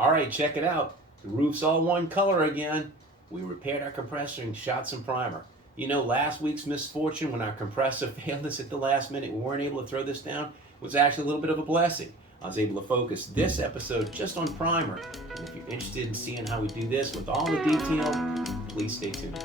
All right, check it out. The roof's all one color again. We repaired our compressor and shot some primer. You know, last week's misfortune when our compressor failed us at the last minute, we weren't able to throw this down, was actually a little bit of a blessing. I was able to focus this episode just on primer. And if you're interested in seeing how we do this with all the detail, please stay tuned.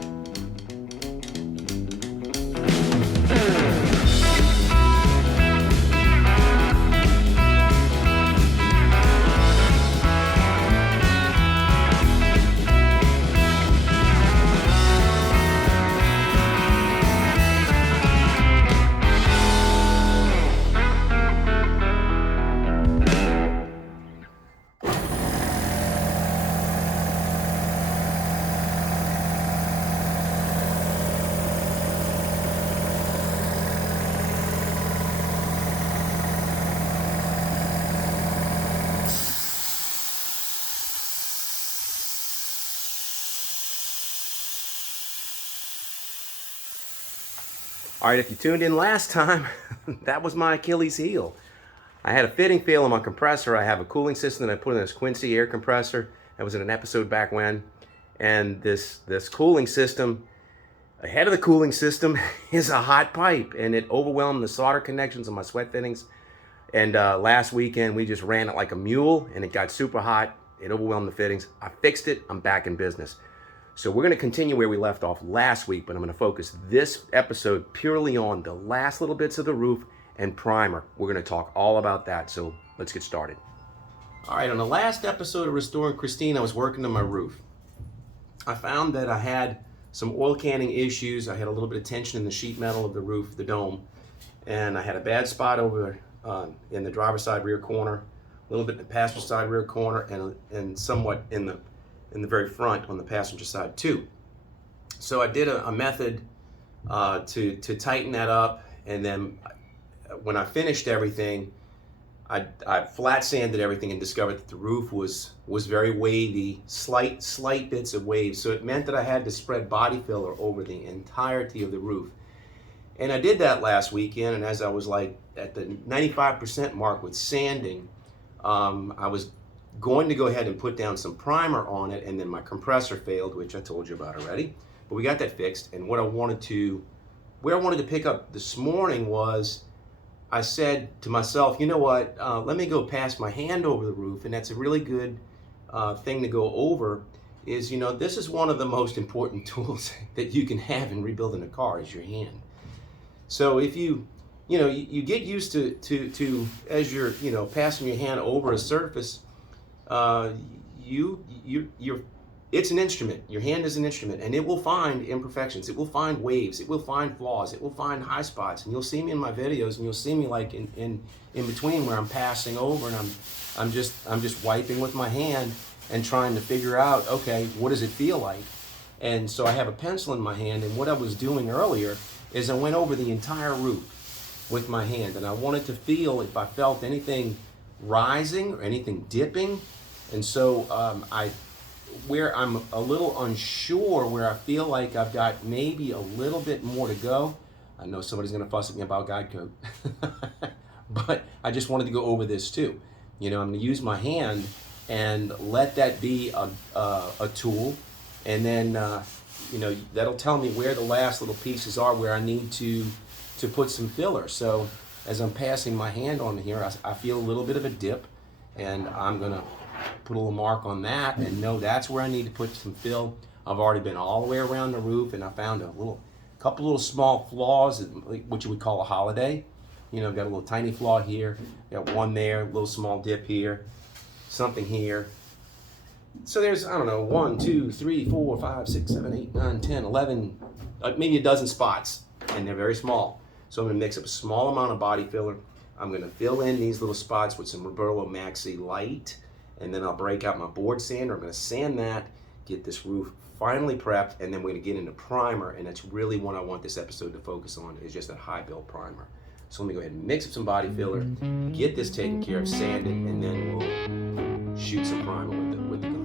All right, if you tuned in last time, that was my Achilles heel. I had a fitting fail on my compressor. I have a cooling system that I put in this Quincy air compressor. That was in an episode back when. And this cooling system, ahead of the cooling system, is a hot pipe. And it overwhelmed the solder connections on my sweat fittings. And last weekend, we just ran it like a mule, and it got super hot. It overwhelmed the fittings. I fixed it. I'm back in business. So we're going to continue where we left off last week, but I'm going to focus this episode purely on the last little bits of the roof and primer. We're going to talk all about that, so let's get started. All right, on the last episode of Restoring Christine, I was working on my roof. I found that I had some oil canning issues. I had a little bit of tension in the sheet metal of the roof, the dome, and I had a bad spot over in the driver's side rear corner, a little bit in the passenger side rear corner, and somewhat in the very front on the passenger side too. So I did a method to tighten that up, and then when I finished everything, I flat sanded everything and discovered that the roof was very wavy, slight bits of waves. So it meant that I had to spread body filler over the entirety of the roof. And I did that last weekend, and as I was like at the 95% mark with sanding, I was going to go ahead and put down some primer on it, and then my compressor failed, which I told you about already. But we got that fixed, and where I wanted to pick up this morning was, I said to myself, you know what, let me go pass my hand over the roof, and that's a really good thing to go over, is, you know, this is one of the most important tools that you can have in rebuilding a car, is your hand. So if you get used to as you're, passing your hand over a surface, it's an instrument. Your hand is an instrument, and it will find imperfections. It will find waves. It will find flaws. It will find high spots. And you'll see me in my videos, and you'll see me like in between where I'm passing over, and I'm just wiping with my hand and trying to figure out, okay, what does it feel like? And so I have a pencil in my hand, and what I was doing earlier is I went over the entire roof with my hand, and I wanted to feel if I felt anything rising or anything dipping. And so where I'm a little unsure, where I feel like I've got maybe a little bit more to go, I know somebody's going to fuss at me about guide coat, but I just wanted to go over this too. I'm going to use my hand and let that be a tool, and then that'll tell me where the last little pieces are where I need to put some filler. So as I'm passing my hand on here, I feel a little bit of a dip, and I'm going to put a little mark on that and know that's where I need to put some fill. I've already been all the way around the roof, and I found a couple little small flaws, which you would call a holiday. Got a little tiny flaw here, got one there, a little small dip here, something here. So there's, I don't know, 1, 2, 3, 4, 5, 6, 7, 8, 9, 10, 11, maybe a dozen spots, and they're very small. So I'm going to mix up a small amount of body filler. I'm going to fill in these little spots with some Roberto Maxi Light, and then I'll break out my board sander. I'm going to sand that, get this roof finally prepped, and then we're going to get into primer, and that's really what I want this episode to focus on, is just that high build primer. So let me go ahead and mix up some body filler, get this taken care of, sand it, and then we'll shoot some primer with the gun.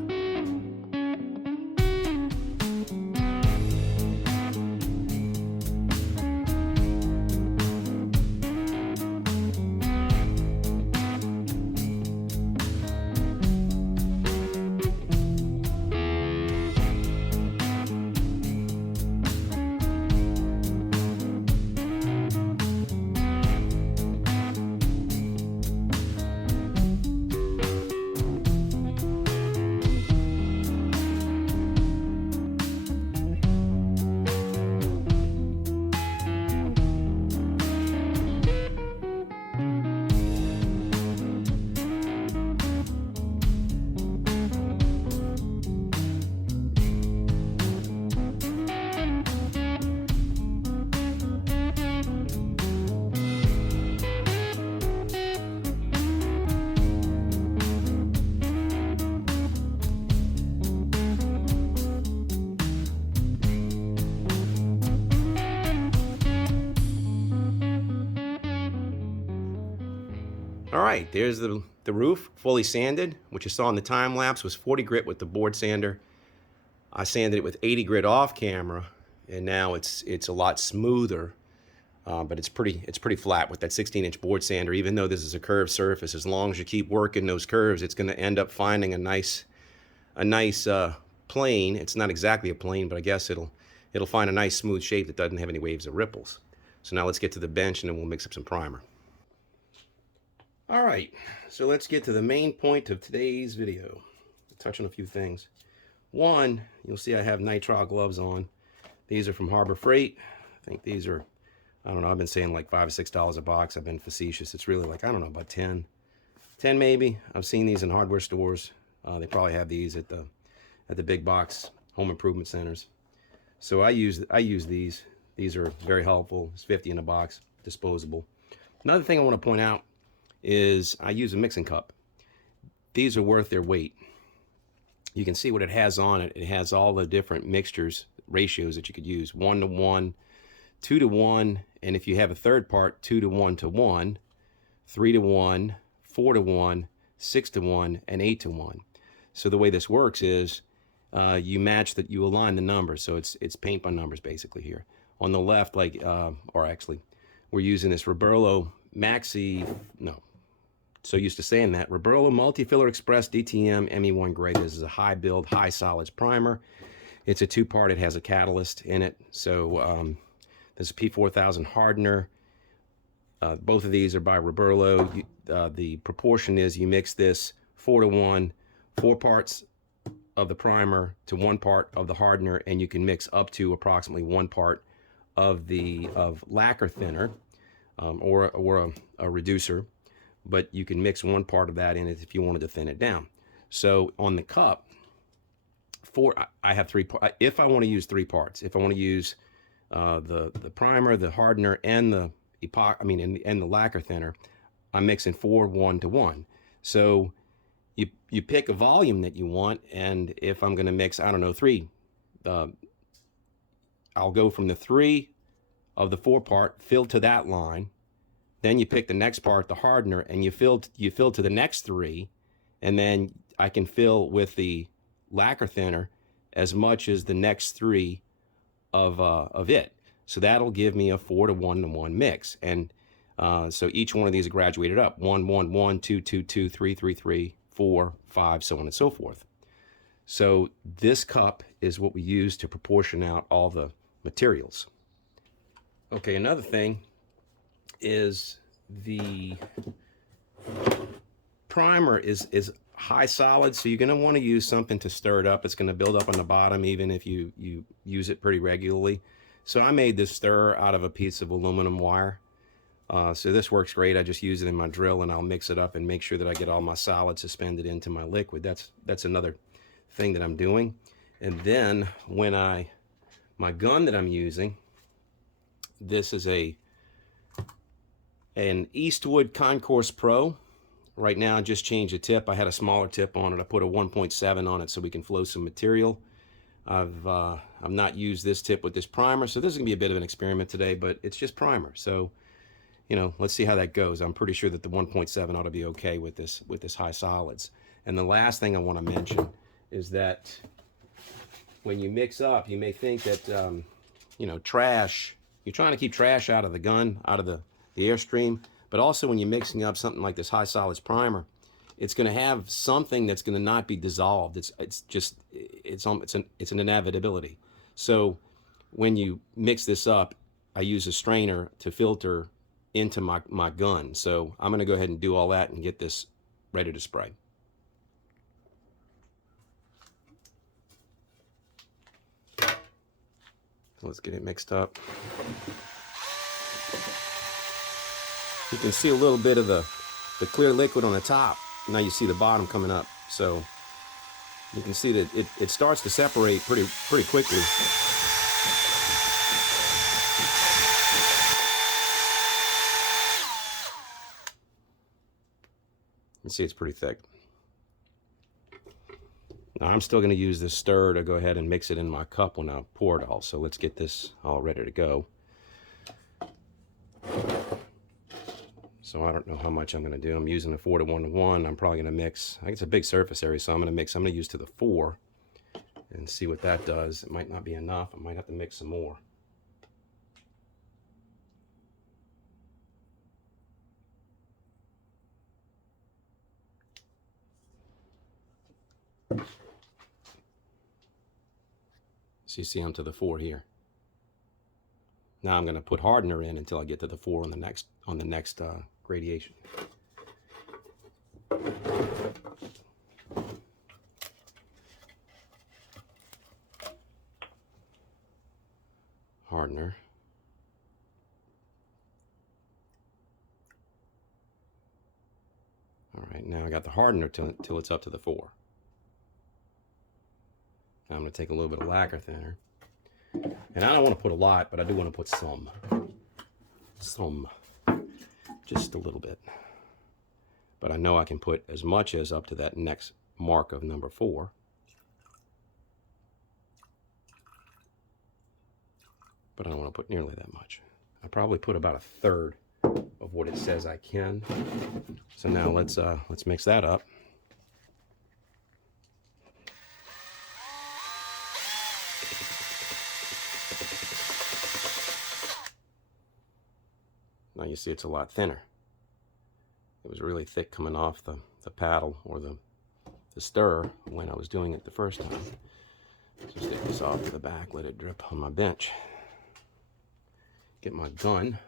All right, there's the roof, fully sanded. What you saw in the time lapse was 40 grit with the board sander. I sanded it with 80 grit off camera, and now it's a lot smoother. But it's pretty flat with that 16-inch board sander. Even though this is a curved surface, as long as you keep working those curves, it's going to end up finding a nice plane. It's not exactly a plane, but I guess it'll find a nice smooth shape that doesn't have any waves or ripples. So now let's get to the bench, and then we'll mix up some primer. All right, so let's get to the main point of today's video. Touch on a few things. One, you'll see I have nitrile gloves on. These are from Harbor Freight. I think these are, I don't know, I've been saying like $5 or $6 a box. I've been facetious. It's really like, I don't know, about 10 maybe. I've seen these in hardware stores. They probably have these at the big box home improvement centers. So I use these. These are very helpful. It's 50 in a box, disposable. Another thing I want to point out is I use a mixing cup. These are worth their weight. You can see what it has on it. It has all the different mixtures, ratios that you could use. 1 to 1, 2 to 1, and if you have a third part, 2 to 1 to 1, 3 to 1, 4 to 1, 6 to 1, and 8 to 1. So the way this works is you align the numbers. So it's paint by numbers basically here. On the left, or actually, we're using this Roberlo so used to saying that. Roberlo Multi-Filler Express DTM ME1 grade. This is a high build, high solids primer. It's a two-part. It has a catalyst in it. So there's a P4000 hardener. Both of these are by Roberlo. The proportion is you mix this 4 to 1, 4 parts of the primer to 1 part of the hardener, and you can mix up to approximately 1 part of lacquer thinner or a reducer. But you can mix 1 part of that in it if you wanted to thin it down. So on the cup, I have 3 parts. If I want to use 3 parts, if I want to use the primer, the hardener, and the and the lacquer thinner, I'm mixing 4 1 to 1. So you pick a volume that you want, and if I'm going to mix, I don't know, 3, I'll go from the 3 of the 4 part, fill to that line. Then you pick the next part, the hardener, and you fill to the next 3, and then I can fill with the lacquer thinner as much as the next 3 of it. So that'll give me a 4 to 1 to 1 mix. And so each one of these are graduated up: 1 1 1, 2 2 2, 3 3 3, 4 5, so on and so forth. So this cup is what we use to proportion out all the materials. Okay, another thing is the primer is high solid, so you're going to want to use something to stir it up. It's going to build up on the bottom even if you use it pretty regularly. So I made this stir out of a piece of aluminum wire. So this works great. I just use it in my drill, and I'll mix it up and make sure that I get all my solid suspended into my liquid. That's another thing that I'm doing. And then when my gun that I'm using, this is an Eastwood Concourse Pro. Right now I just changed the tip. I had a smaller tip on it. I put a 1.7 on it so we can flow some material. I've not used this tip with this primer, so this is gonna be a bit of an experiment today, but it's just primer. So, let's see how that goes. I'm pretty sure that the 1.7 ought to be okay with this high solids. And the last thing I want to mention is that when you mix up, you may think that trash, you're trying to keep trash out of the gun, out of the airstream, but also when you're mixing up something like this high solids primer, it's going to have something that's going to not be dissolved. It's an inevitability. So when you mix this up, I use a strainer to filter into my gun. So I'm going to go ahead and do all that and get this ready to spray. So let's get it mixed up. You can see a little bit of the clear liquid on the top. Now you see the bottom coming up. So you can see that it starts to separate pretty quickly. You can see it's pretty thick. Now I'm still going to use this stir to go ahead and mix it in my cup when I pour it all. So let's get this all ready to go. So I don't know how much I'm going to do. I'm using a 4:1:1. I'm probably going to mix. I think it's a big surface area, so I'm going to mix. I'm going to use to the 4 and see what that does. It might not be enough. I might have to mix some more. So you see I'm to the 4 here. Now I'm going to put hardener in until I get to the 4 on the next gradation. Hardener. All right, now I got the hardener till it's up to the 4. Now I'm going to take a little bit of lacquer thinner. And I don't want to put a lot, but I do want to put some. Just a little bit. But I know I can put as much as up to that next mark of number 4. But I don't want to put nearly that much. I probably put about 1/3 of what it says I can. So now let's mix that up. Now you see it's a lot thinner. It was really thick coming off the paddle or the stir when I was doing it the first time. So stick this off to the back, let it drip on my bench. Get my gun.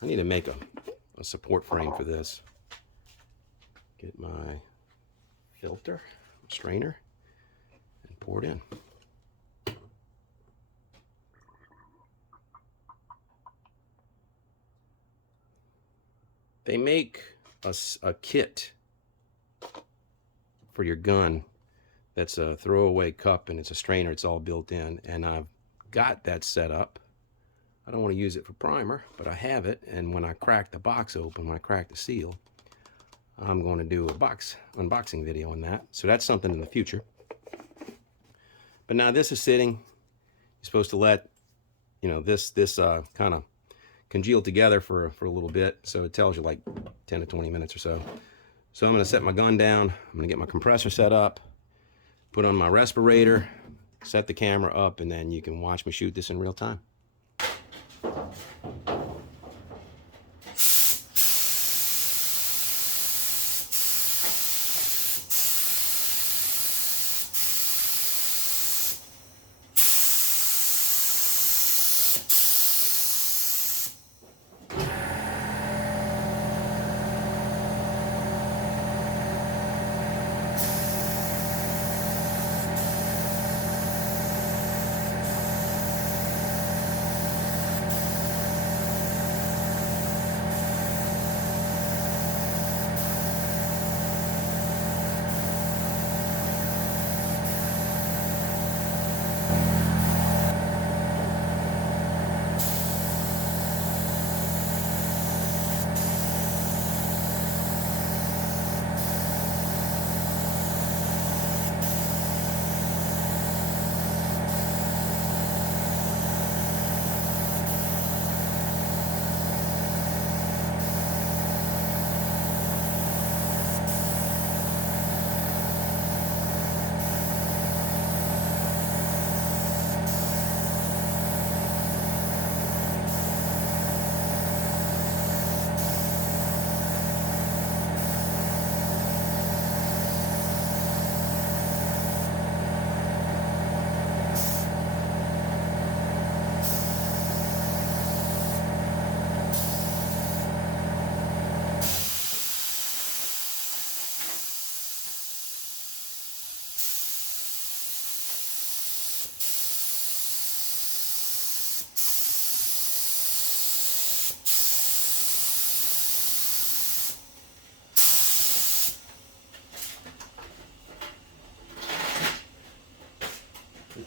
I need to make a support frame for this. Get my filter, strainer, and pour it in. They make a kit for your gun that's a throwaway cup and it's a strainer. It's all built in, and I've got that set up. I don't want to use it for primer, but I have it, and when I crack the box open, when I crack the seal, I'm going to do a unboxing video on that. So that's something in the future. But now this is sitting. You're supposed to let, you know, this kind of congeal together for a little bit, so it tells you like 10 to 20 minutes or so. So I'm going to set my gun down. I'm going to get my compressor set up, put on my respirator, set the camera up, and then you can watch me shoot this in real time.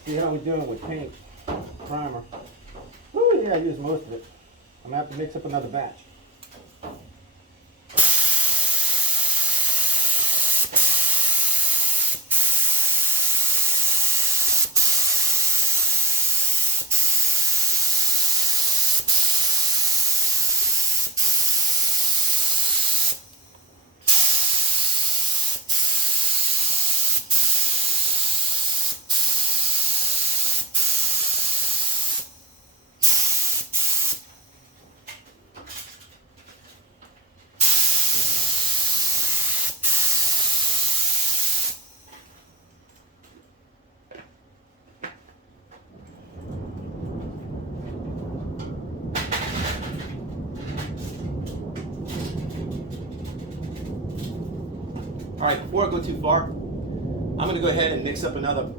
See how we're doing with paint, primer. Oh yeah, I used most of it. I'm gonna have to mix up another batch. All right, before I go too far, I'm gonna go ahead and mix up another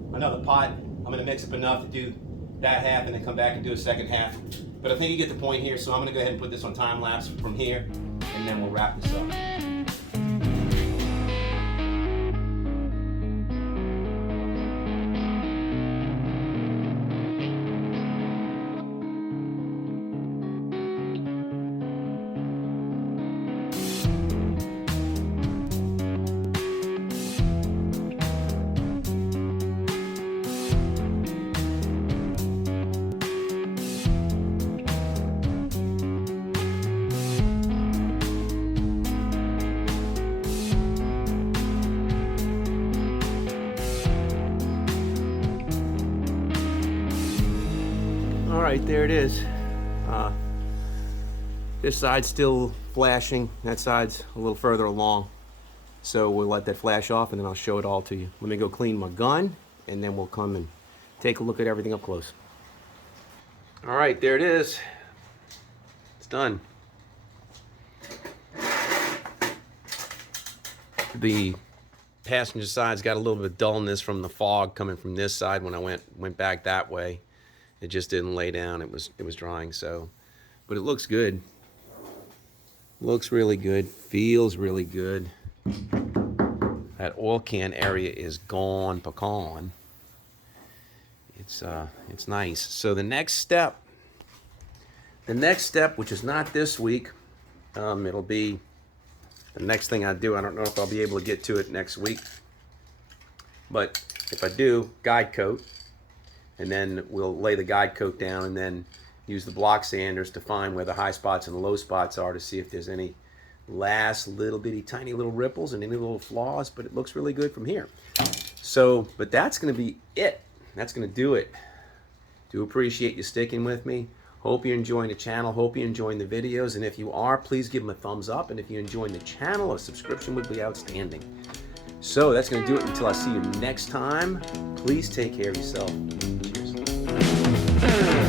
pot. I'm gonna mix up enough to do that half and then come back and do a second half. But I think you get the point here, so I'm gonna go ahead and put this on time lapse from here, and then we'll wrap this up. All right, there it is. This side's still flashing. That side's a little further along. So we'll let that flash off and then I'll show it all to you. Let me go clean my gun and then we'll come and take a look at everything up close. All right, there it is. It's done. The passenger side's got a little bit of dullness from the fog coming from this side. When I went back that way, it just didn't lay down. It was drying, so, but it looks good. Looks really good. Feels really good. That oil can area is gone, pecan. It's nice. So the next step, which is not this week, it'll be the next thing I do. I don't know if I'll be able to get to it next week, but if I do, guide coat. And then we'll lay the guide coat down and then use the block sanders to find where the high spots and the low spots are to see if there's any last little bitty tiny little ripples and any little flaws, but it looks really good from here. So, but that's gonna be it. That's gonna do it. Do appreciate you sticking with me. Hope you're enjoying the channel, hope you're enjoying the videos, and if you are, please give them a thumbs up, and if you're enjoying the channel, a subscription would be outstanding. So that's gonna do it until I see you next time. Please take care of yourself. Cheers.